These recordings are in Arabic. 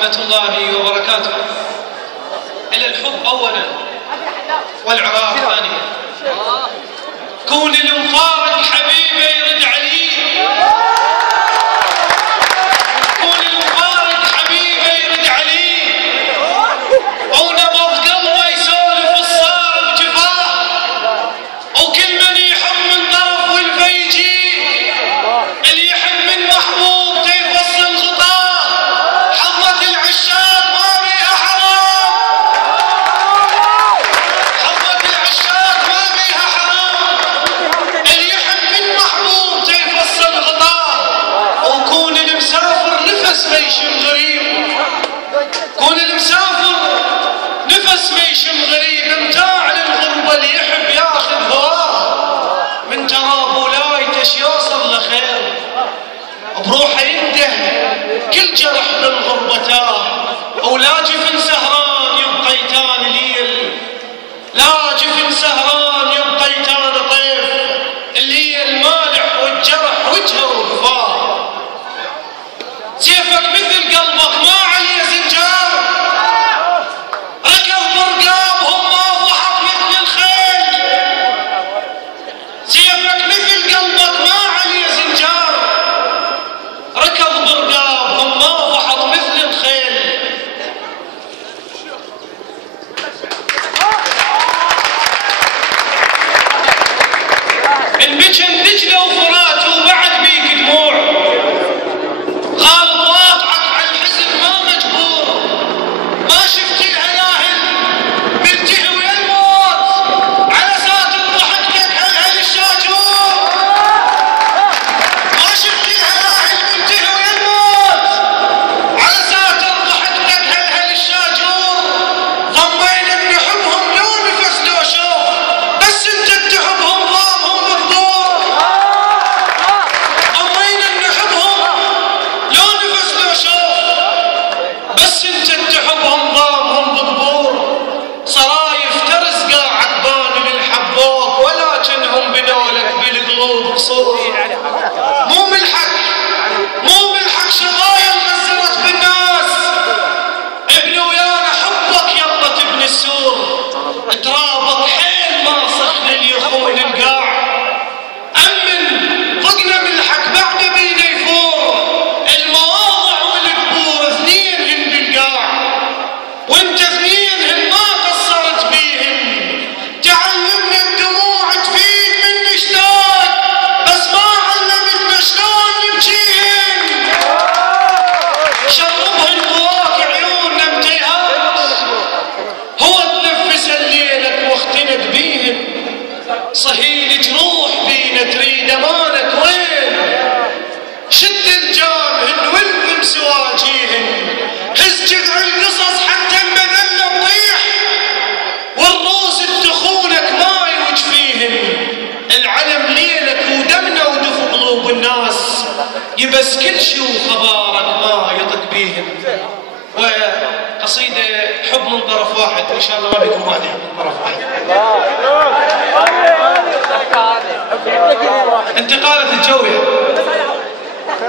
ورحمة الله وبركاته. إلى الحب أولا والعراق ثانيا. كون المفارق حبيبه يرد عليه، كون المفارق حبيبه يرد عليه، ونبض قلبه يسولف الصار بجفاه، وكل من يحب من طرف والفيجي، اللي يحب من محبوب تيفصل غطاه، حظة العشاق ما بيها حرام، حظة العشاق ما بيها حرام، اللي يحب من محبوب تيفصل غطاه، وكون المسافر نفس ما يشم غريب، كون المسافر نفس ما يشم غريب، امتاع للغربة اللي يحب ياخذ هواه، من تراب ولايتش يوصل لخير، بروحه ينده كل جرح بالغربة تاه، ولا جفن سهران يبقى يتان ليل، لا جفن سهران يبقى يتان طيف، اللي المالح والجرح وجهه وقفاه، سيفك مثل قلبك ما عليه زنجار، ركض برقابهم ما فحط مثل الخيل، سيفك مثل قلبك ما عليه زنجار، ركض برقابهم ما فحط مثل الخيل. البجن دجله وفرات وبعد بيك دموع، غالب واقعك على الحزن ما مجبور، ما شفت الهلاهل بالتهوي الموت، على ساتر ضحكتك على الشاجور، ما شفت الهلاهل بالتهوي الموت، على ساتر ضحكتك على الشاجور، ضمينا بنحبهم لو نفس لو شوف، بس انت تحبهم ضامهم بالدور، ضمينا بنحبهم لو نفس لو شوف، بس انت تحبهم ضامهم بالدور، صرايف ترز قاعد بان للحبوك، ولكنهم بنولك بالقلوب قصور، مو ملحق مو ملحق شظايا نزلت بالناس، ابن ويانا حبك يلا تبني السور، ترابك حيل ما صخن اللي يخون القاع، أمن ضقنا ملحق بعد بينا يفور، المواضع والقبور اثنينهن بالقاع، وانت اثنينهن ما قصرت بيهن، تعلمنا الدموع تفيد من اشتاق، بس ما علمتنا شلون نبكيهن، شربهن بواك عيوننا امتهاج، هو تنفس الليلك واختنت بيهن، صهيل جروح بينا تريد امانك وين، شد الجامهن والذم سواجيهن، هز جذع القصص حتى المذله تطيح، والروس تخونك ما يوج فيهن، العلم ليلك ودمنا ودف قلوب الناس، يبس كل شي وخبارك ما يطق بيهن. وقصيدة حب من طرف واحد، إن شاء الله ما بيكون واحد يحب من طرف واحد. انتقالة الجوية،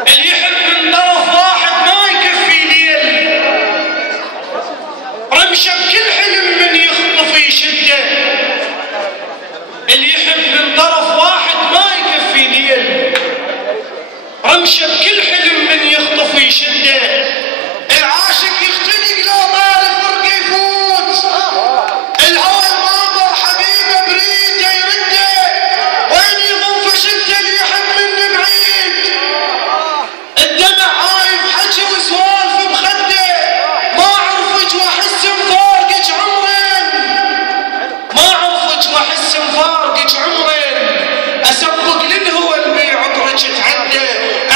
اللي يحب من طرف واحد ما يكفي ليل، رمشة بكل حلم من يخطف يشده، اللي يحب من طرف واحد ما يكفي ليل، رمشة بكل حلم من يخطف يشده، العاشق يختنق لو طار الفرق يفوت، الهوى المامر حبيبه بريده يرده، وين يضم فشده اللي يحب من بعيد، الدمع عايف حكي وسوالف بخده، ما عرفك واحس مفارقك عمرين، ما عرفك واحس مفارقك عمرين، اسبق للهوى اللي عطرك تعدى،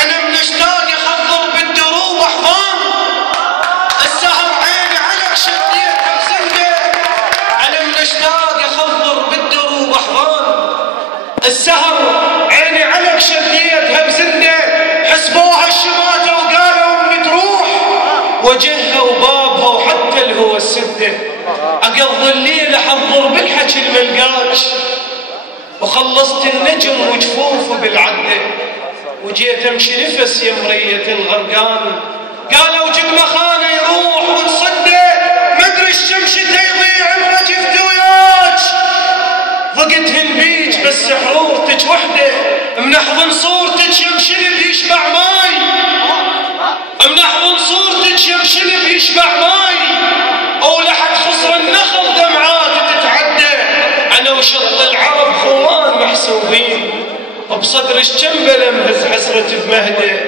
انا من اشتاق اخضر بالدروب احضان، السهر عيني عليك شديتها بزنده، انا من اشتاق اخضر بالدروب احضان، السهر عيني عليك شديتها بزنده، حسبوها الشماته وقالوا من تروح، وجهها وبابها وحتى الهوى السده، اقضي الليل احضر بالحكي الملقاش، وخلصت النجم وجفوفه بالعده، وجيت امشي نفس يا مرية الغرقان، قالوا جد مخانه يروح وقتهن بيج بس حرورتك وحده، منحضن صورتك يمشلب يشبع ماي، منحضن صورتك يمشلب يشبع ماي، ولحد خصر النخل دمعات تتعدى. انا وشط العرب خوان محسوبين، بصدرش جنبه لمهز حسرة بمهده،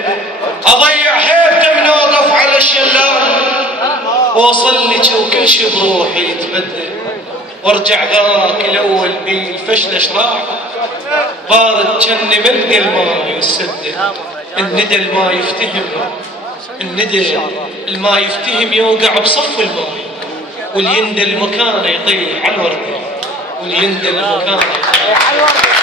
اضيع هيبته من اوقف على الشلال، واوصل لك وكل شي بروحي يتبدل، وارجع ذاك الاول بي الفشلش راح بارد جني ملقى الماي والسده. الندى الما يفتهم، الندى الما يفتهم يوقع بصف الماي، واليندى المكان يطيح على الورده، واليندى المكان يطيح على الورده.